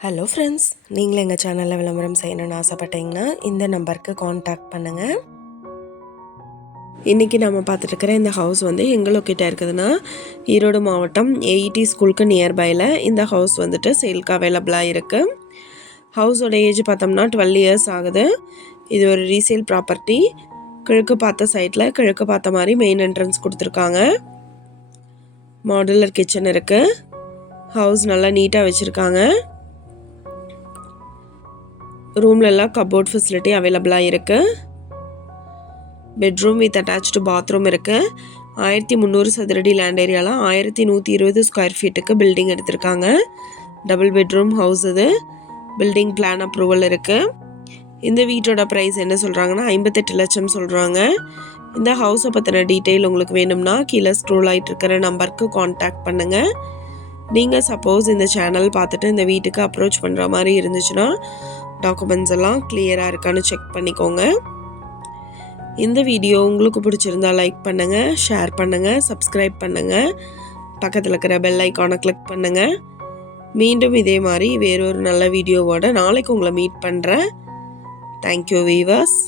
Hello friends நீங்களும் எங்கள் சேனலில் விளம்பரம் செய்யணும்னு ஆசைப்பட்டீங்கன்னா இந்த நம்பருக்கு காண்டாக்ட் பண்ணுங்கள் இன்றைக்கி நம்ம பார்த்துட்டு இருக்கிற இந்த ஹவுஸ் வந்து எங்கே லொக்கேட் இருக்குதுன்னா ஈரோடு மாவட்டம் ஏஇடி ஸ்கூலுக்கு நியர்பையில் இந்த ஹவுஸ் வந்துட்டு சேல்க்கு அவைலபிளாக இருக்குது ஹவுஸோட ஏஜ் பார்த்தோம்னா டுவெல் இயர்ஸ் ஆகுது. இது ஒரு ரீசேல் ப்ராப்பர்ட்டி கிழக்கு பார்த்த சைட்டில் கிழக்கு பார்த்த மாதிரி மெயின் என்ட்ரன்ஸ் கொடுத்துருக்காங்க. மாடுலர் கிச்சன் இருக்குது ஹவுஸ் நல்லா நீட்டாக வச்சுருக்காங்க. ரூம்லலாம் கபோர்ட் ஃபெசிலிட்டி அவைலபிளாக இருக்குது பெட்ரூம் வித் அட்டாச்சு பாத்ரூம் இருக்குது ஆயிரத்தி முந்நூறு சதுரடி லேண்ட் ஏரியாவில் ஆயிரத்தி நூற்றி இருபது ஸ்கொயர் ஃபீட்டுக்கு பில்டிங் எடுத்திருக்காங்க. டபுள் பெட்ரூம் ஹவுஸ் இது. பில்டிங் பிளான் அப்ரூவல் இருக்குது இந்த வீட்டோட ப்ரைஸ் என்ன சொல்கிறாங்கன்னா ஐம்பத்தெட்டு லட்சம் சொல்கிறாங்க இந்த ஹவுஸை பற்றின டீட்டெயில் உங்களுக்கு வேணும்னா கீழே ஸ்க்ரோல் ஆகிட்டு இருக்கிற நம்பருக்கு காண்டாக்ட் பண்ணுங்கள் நீங்கள் சப்போஸ் இந்த சேனல் பார்த்துட்டு இந்த வீட்டுக்கு அப்ரோச் பண்ணுற மாதிரி இருந்துச்சுன்னா டாக்குமெண்ட்ஸ் எல்லாம் கிளியராக இருக்கான்னு செக் பண்ணிக்கோங்க. இந்த வீடியோ உங்களுக்கு பிடிச்சிருந்தா லைக் பண்ணுங்கள் ஷேர் பண்ணுங்கள் சப்ஸ்கிரைப் பண்ணுங்கள் பக்கத்தில் இருக்கிற பெல் ஐக்கானை கிளிக் பண்ணுங்கள் மீண்டும் இதே மாதிரி வேறொரு நல்ல வீடியோவோட நாளைக்கு உங்களை மீட் பண்ணுறேன் தேங்க்யூ வீவர்ஸ்